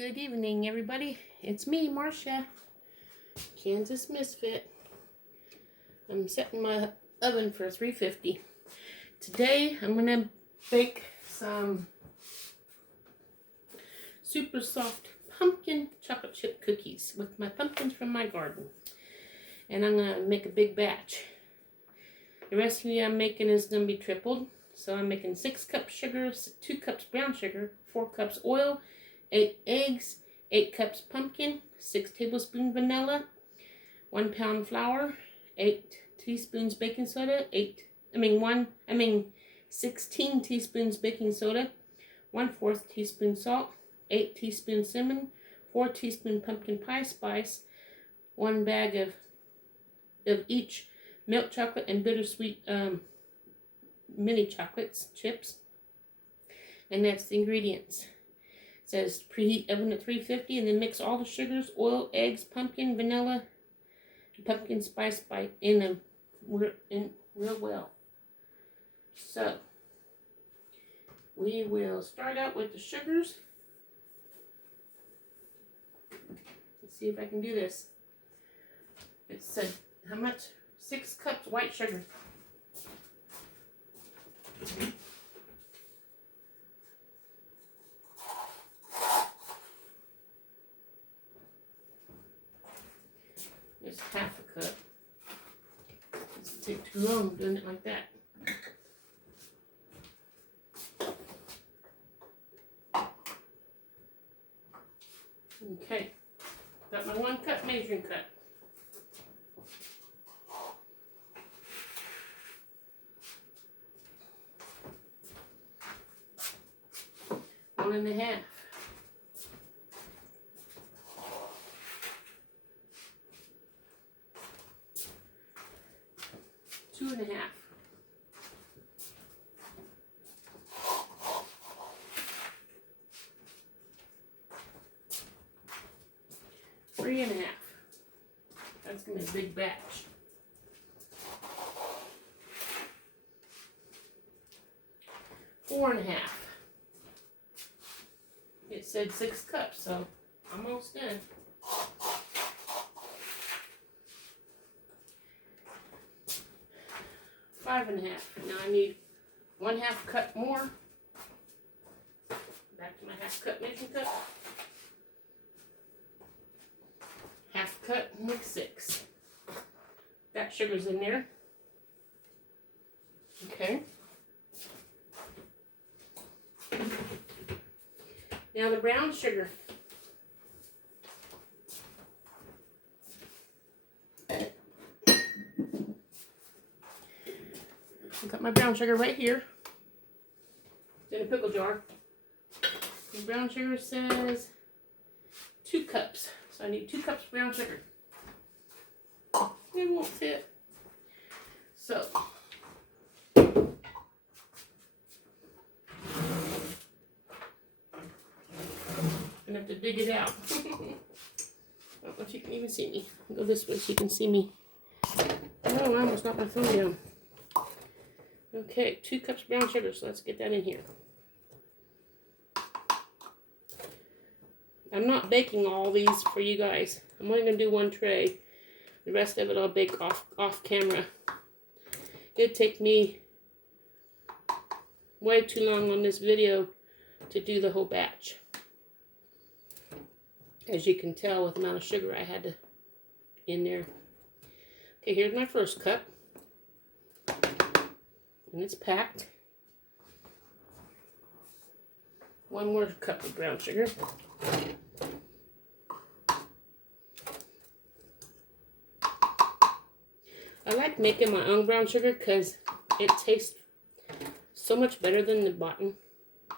Good evening, everybody. It's me, Marcia, Kansas Misfit. I'm setting my oven for 350. Today, I'm going to bake some super soft pumpkin chocolate chip cookies with my pumpkins from my garden. And I'm going to make a big batch. The recipe I'm making is going to be tripled. So I'm making 6 cups sugar, 2 cups brown sugar, 4 cups oil, 8 eggs, 8 cups pumpkin, 6 tablespoons vanilla, 1 pound flour, 8 teaspoons baking soda, 16 teaspoons baking soda, 1/4 teaspoon salt, 8 teaspoons cinnamon, 4 teaspoon pumpkin pie spice, 1 bag of each milk chocolate and bittersweet mini chocolates chips. And that's the ingredients. It says preheat oven at 350 and then mix all the sugars, oil, eggs, pumpkin, vanilla, and pumpkin spice in real well. So we will start out with the sugars. Let's see if I can do this. It said how much? 6 cups white sugar. There's half a cup. This will take too long doing it like that. Okay, got my 1 cup measuring cup. 1 1/2. 2 1/2. 3 1/2. That's gonna be a big batch. 4 1/2. It said 6 cups, so I'm almost done. 5 1/2. Now I need 1/2 cup more. Back to my 1/2 cup measuring cup. 1/2 cup makes 6. That sugar's in there. Okay. Now the brown sugar. I've got my brown sugar right here. It's in a pickle jar. The brown sugar says 2 cups. So I need 2 cups of brown sugar. It won't fit. So I'm gonna have to dig it out. I don't know if you can even see me. I'll go this way so you can see me. Oh, I almost knocked my phone down. Okay, 2 cups brown sugar, so let's get that in here. I'm not baking all these for you guys. I'm only going to do 1 tray. The rest of it I'll bake off camera. It'd take me way too long on this video to do the whole batch. As you can tell with the amount of sugar I had in there. Okay, here's my first cup. And it's packed. 1 more cup of brown sugar. I like making my own brown sugar because it tastes so much better than the boughten.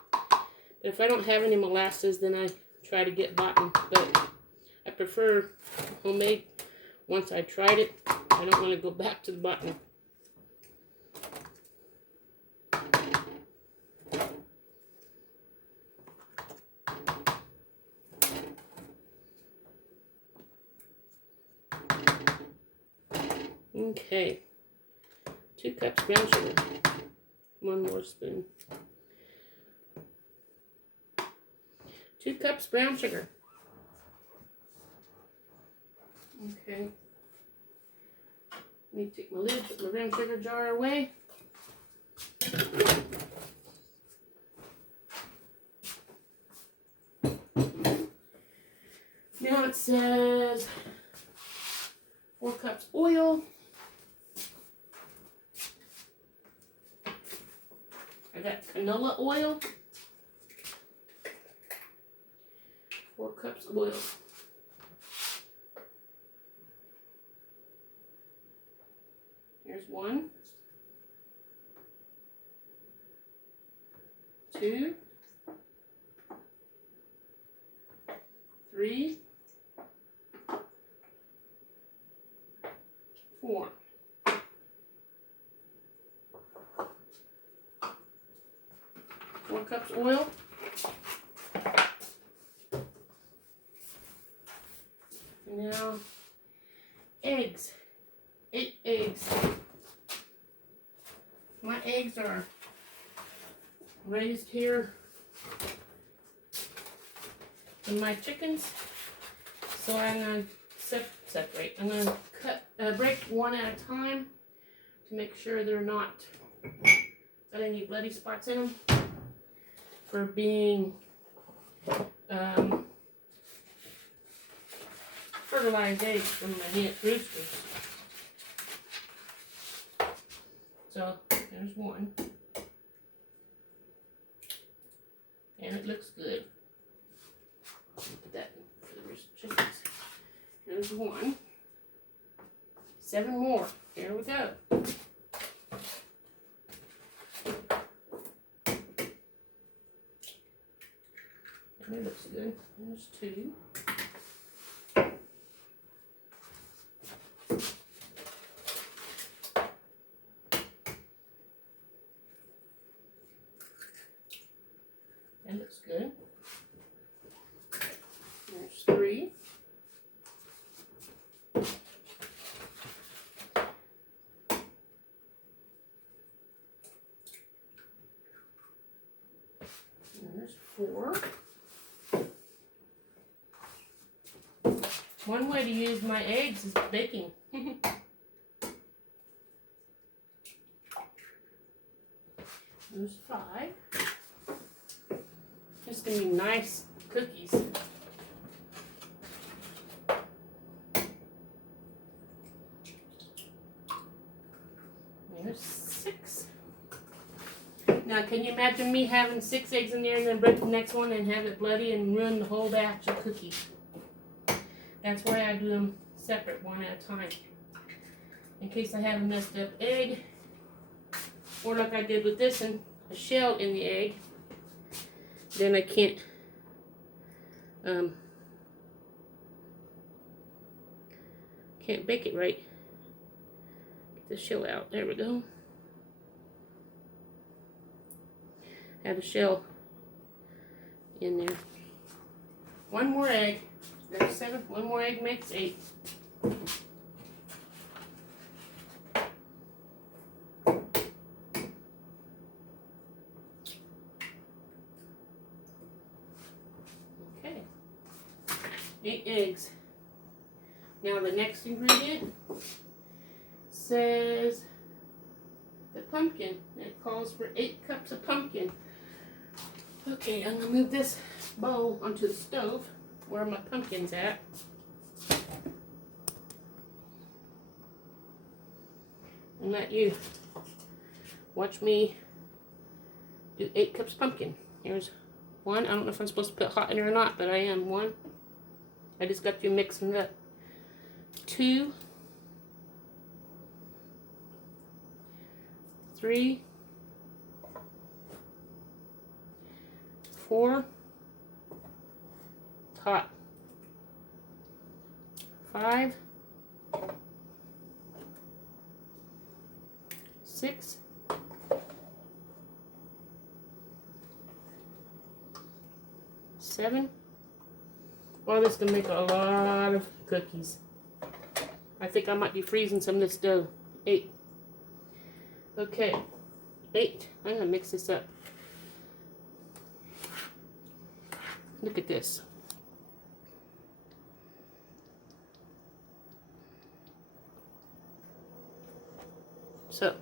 But if I don't have any molasses, then I try to get boughten. But I prefer homemade. Once I tried it, I don't want to go back to the boughten. Okay, 2 cups brown sugar, 1 more spoon. 2 cups brown sugar. Okay. Let me take my lid, put my brown sugar jar away. Now it says 4 cups oil. I got canola oil. 4 cups oil. Here's 1, 2, 3, 4. Four cups oil. Now, eggs. 8 eggs. My eggs are raised here in my chickens, so I'm going to separate. I'm going to break one at a time to make sure they're not got any bloody spots in them for being fertilized eggs from my hen roosters. So there's 1, and it looks good. Put that for the chickens. Here's 1. 7 more. Here we go. And it looks good. There's 2. That looks good. There's 3. And there's 4. One way to use my eggs is baking. There's 5. Just gonna be nice cookies. There's 6. Now, can you imagine me having 6 eggs in there and then break the next one and have it bloody and ruin the whole batch of cookies? That's why I do them separate, one at a time. In case I have a messed up egg, or like I did with this one, a shell in the egg, then I can't bake it right. Get the shell out. There we go. Have a shell in there. 1 more egg. There's 7. 1 more egg makes 8. Okay. 8 eggs. Now the next ingredient says the pumpkin. It calls for 8 cups of pumpkin. Okay, I'm gonna move this bowl onto the stove where my pumpkin's at. And let you watch me do 8 cups of pumpkin. Here's 1. I don't know if I'm supposed to put hot in it or not, but I am. 1. I just got you mixing it up. 2. 3. 4. Hot. 5. 6. 7. Oh, this is going to make a lot of cookies. I think I might be freezing some of this dough. 8. Okay. 8. I'm going to mix this up. Look at this. So,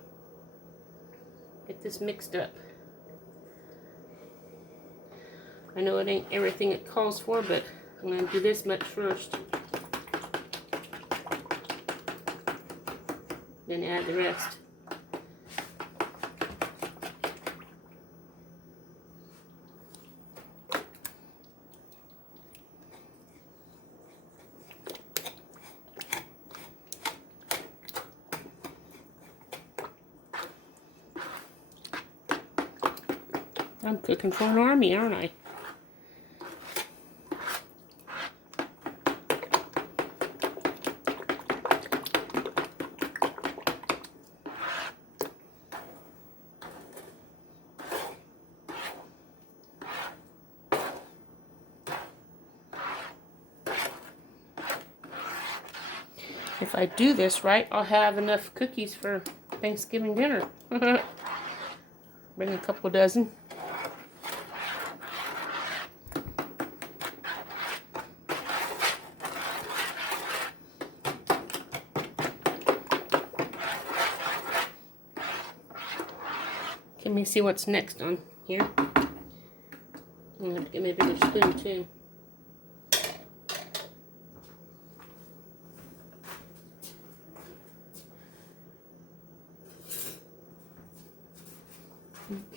get this mixed up. I know it ain't everything it calls for, but I'm going to do this much first. Then add the rest. I'm cooking for an army, aren't I? If I do this right, I'll have enough cookies for Thanksgiving dinner. Bring a couple dozen. Let me see what's next on here. I'm going to have to get me a bigger spoon too.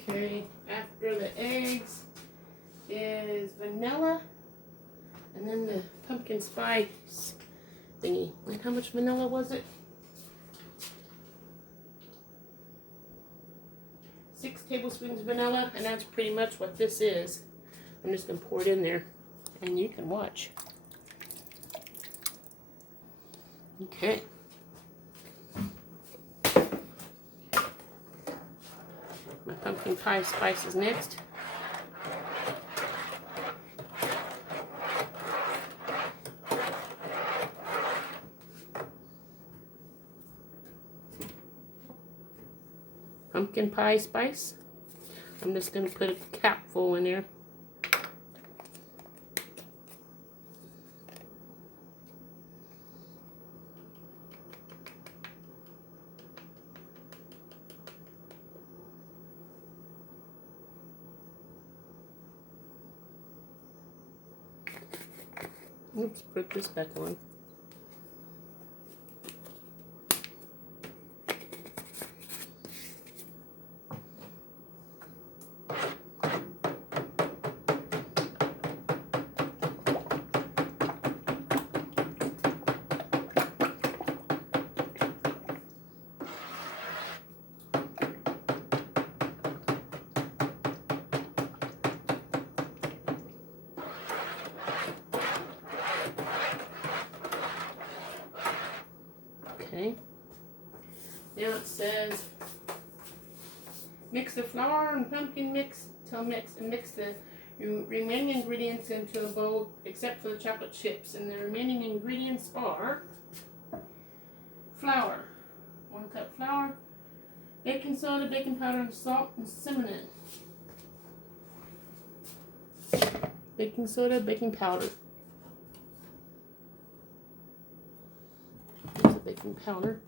Okay, after the eggs is vanilla, and then the pumpkin spice thingy. And how much vanilla was it? 6 tablespoons of vanilla, and that's pretty much what this is. I'm just going to pour it in there, and you can watch. Okay. My pumpkin pie spice is next. Pumpkin pie spice. I'm just going to put a capful in there. Oops, put this back on. Okay. Now it says mix the flour and pumpkin mix till mix and mix the remaining ingredients into a bowl except for the chocolate chips. And the remaining ingredients are flour, 1 cup flour, baking soda, baking powder, and salt and cinnamon. Baking soda, baking powder. There's the baking powder.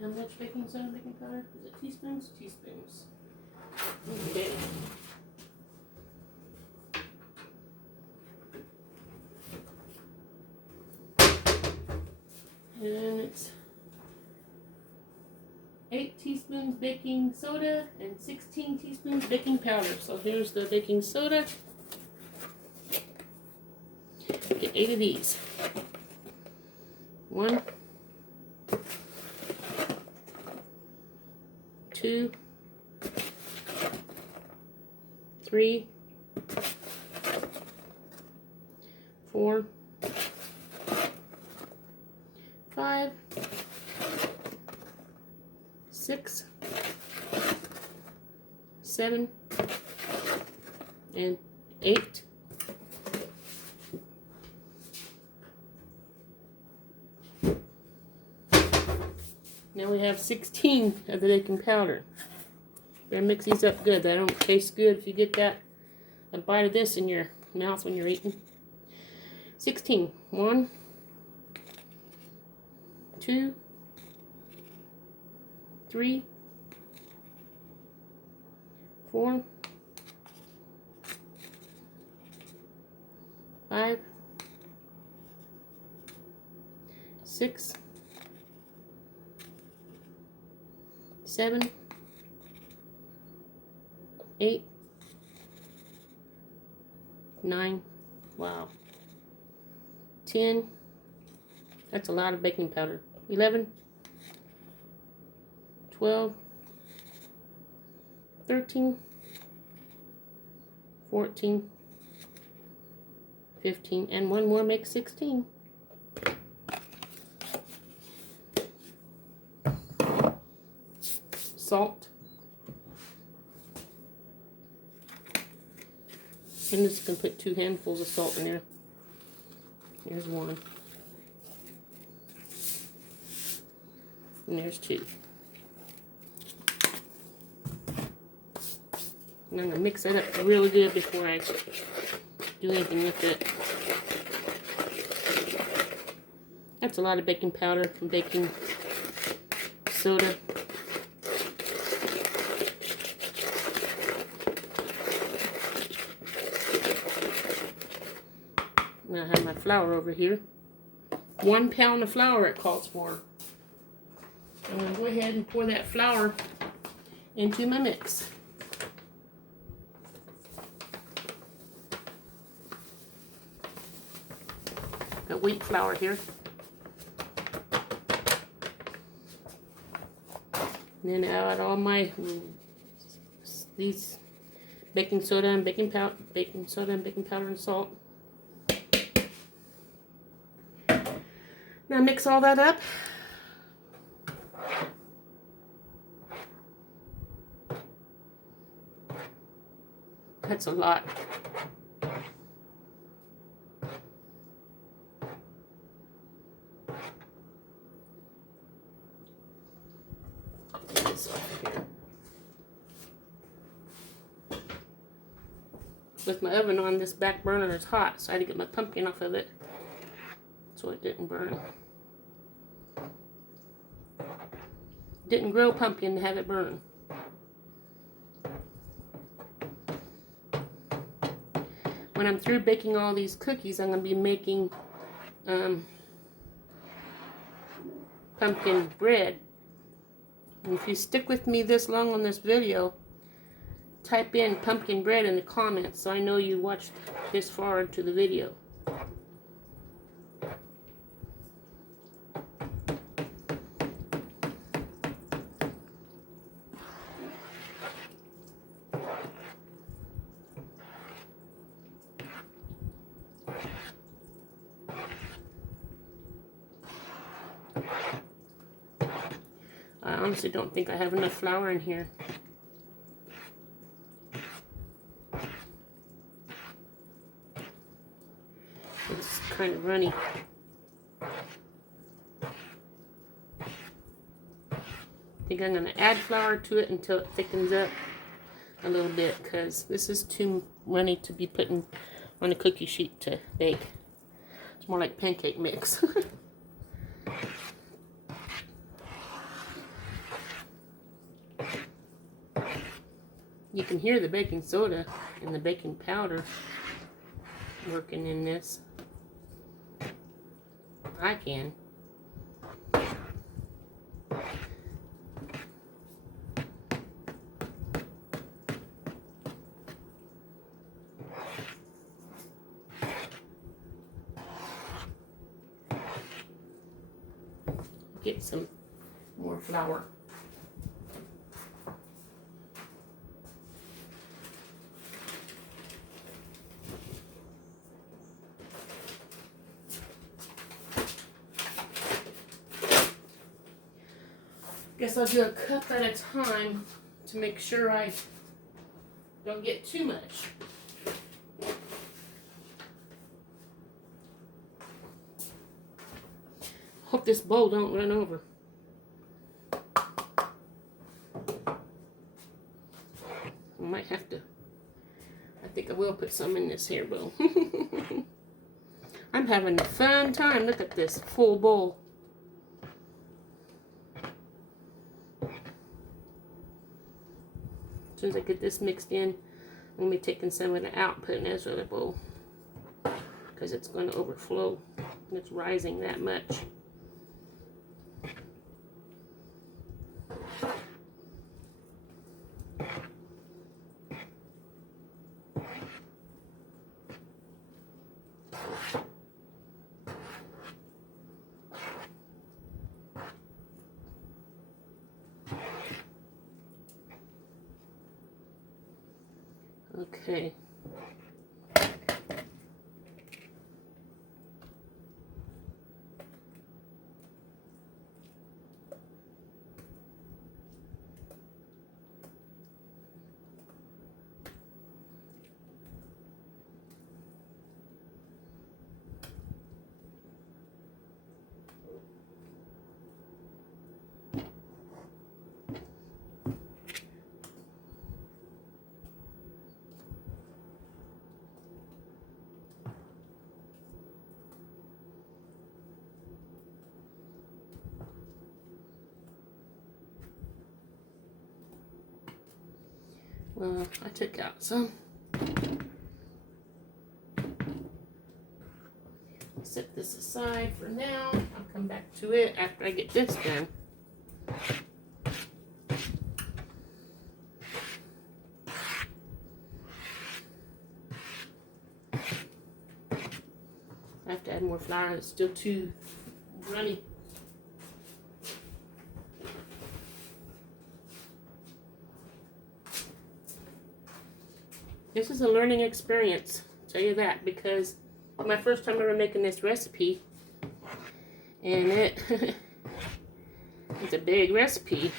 How much baking soda and baking powder? Is it teaspoons? Teaspoons. Okay. And it's 8 teaspoons baking soda and 16 teaspoons baking powder. So here's the baking soda. Get 8 of these. 1, 2, 3, 4, 5, 6, 7, and 8. Now we have 16 of the baking powder. Better mix these up good. They don't taste good if you get a bite of this in your mouth when you're eating. 16. 1, 2, 3, 4, 5, 6, 7, 8, 9, wow, 10, that's a lot of baking powder, 11, 12, 13, 14, 15, and one more makes 16. Salt. I'm just going to put 2 handfuls of salt in there. Here's 1. And there's 2. And I'm going to mix that up really good before I do anything with it. That's a lot of baking powder and baking soda. Now I have my flour over here. 1 pound of flour it calls for. I'm going to go ahead and pour that flour into my mix. Got wheat flour here. And then add all my these baking soda and baking powder and salt. Now mix all that up. That's a lot. With my oven on, this back burner is hot, so I had to get my pumpkin off of it so it didn't burn. Didn't grow pumpkin to have it burn. When I'm through baking all these cookies, I'm going to be making pumpkin bread. And if you stick with me this long on this video, type in pumpkin bread in the comments so I know you watched this far into the video. I honestly don't think I have enough flour in here. It's kind of runny. I think I'm going to add flour to it until it thickens up a little bit, because this is too runny to be putting on a cookie sheet to bake. It's more like pancake mix. You can hear the baking soda and the baking powder working in this. I can. Get some more flour. Guess I'll do a cup at a time to make sure I don't get too much. Hope this bowl don't run over. I might have to, I think I will put some in this hair bowl. I'm having a fun time. Look at this full bowl. As soon as I get this mixed in, I'm going to be taking some of it out and putting it in this other bowl, because it's going to overflow. It's rising that much. Okay. Well, I took out some. Set this aside for now. I'll come back to it after I get this done. I have to add more flour. It's still too runny. This is a learning experience, I'll tell you that, because my first time ever making this recipe, and it's a big recipe.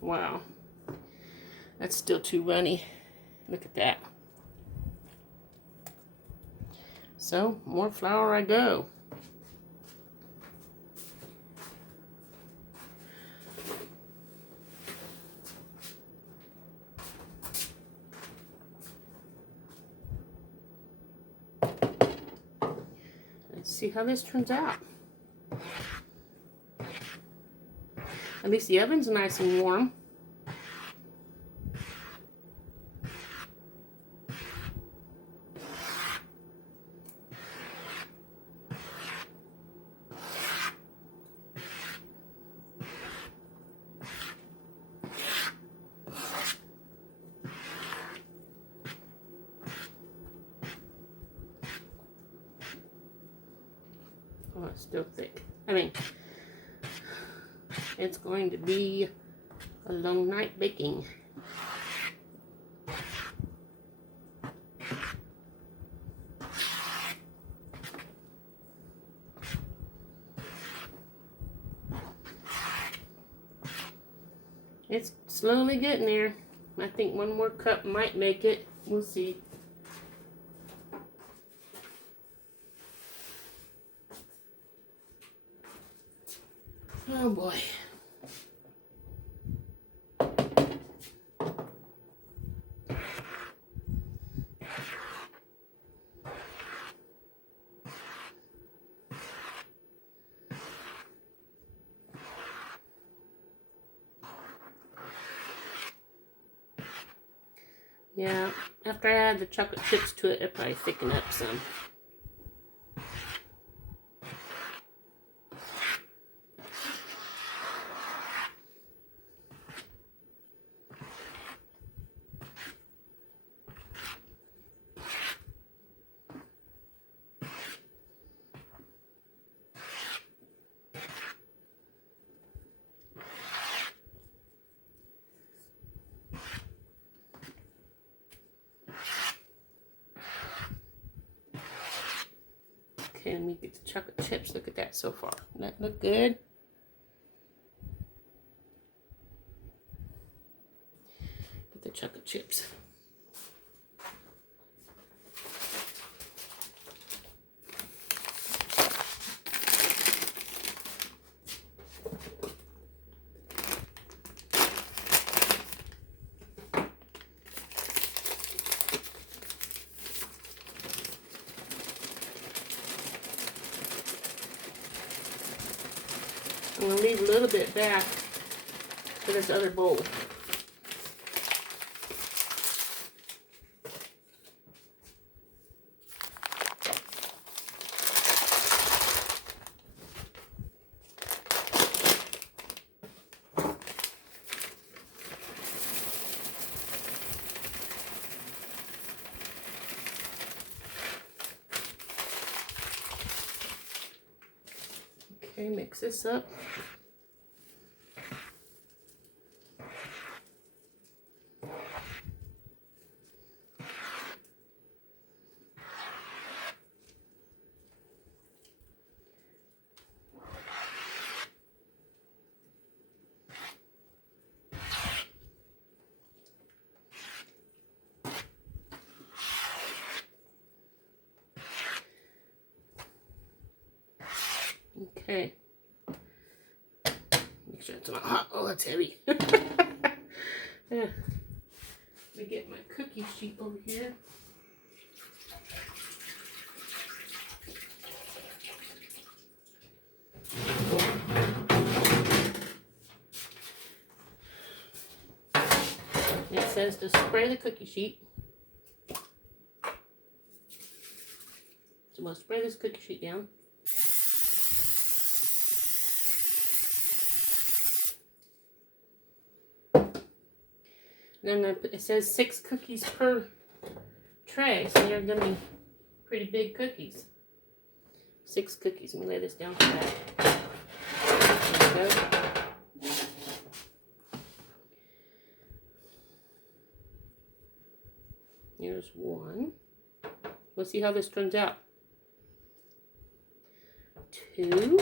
Wow, that's still too runny. Look at that. So, more flour I go. Let's see how this turns out. At least the oven's nice and warm. Oh, it's still thick. I mean, it's going to be a long night baking. It's slowly getting there. I think one more cup might make it. We'll see. Oh boy. Yeah, after I add the chocolate chips to it, it'll probably thicken up some. Okay, let me get the chocolate chips. Look at that so far. Doesn't that look good? Get the chocolate chips. I'm going to leave a little bit back for this other bowl. Okay, mix this up. Okay. Make sure it's not hot. Oh, that's heavy. Yeah. Let me get my cookie sheet over here. It says to spray the cookie sheet. So we'll spray this cookie sheet down. And then it says 6 cookies per tray, so they're going to be pretty big cookies. 6 cookies. Let me lay this down for that. There we go. Here's 1. We'll see how this turns out. 2.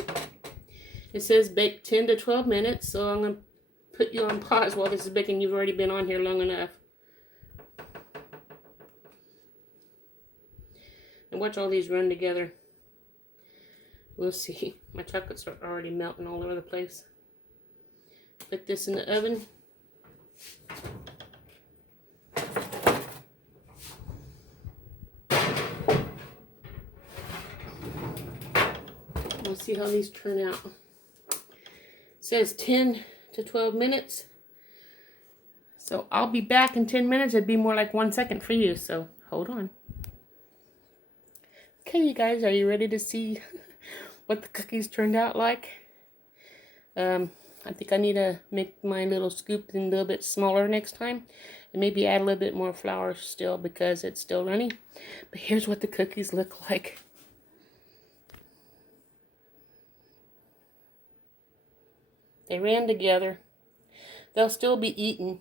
It says bake 10 to 12 minutes, so I'm going to put you on pause while this is baking. You've already been on here long enough. And watch all these run together. We'll see. My chocolates are already melting all over the place. Put this in the oven. We'll see how these turn out. It says 10 to 12 minutes. So I'll be back in 10 minutes. It'd be more like 1 second for you, so hold on. Okay, you guys, are you ready to see what the cookies turned out like? I think I need to make my little scoop a little bit smaller next time. And maybe add a little bit more flour still because it's still runny. But here's what the cookies look like. They ran together. They'll still be eaten.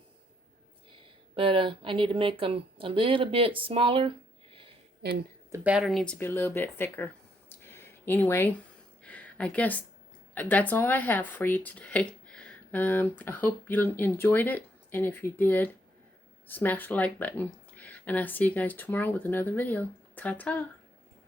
But I need to make them a little bit smaller. And the batter needs to be a little bit thicker. Anyway, I guess that's all I have for you today. I hope you enjoyed it. And if you did, smash the like button. And I'll see you guys tomorrow with another video. Ta-ta!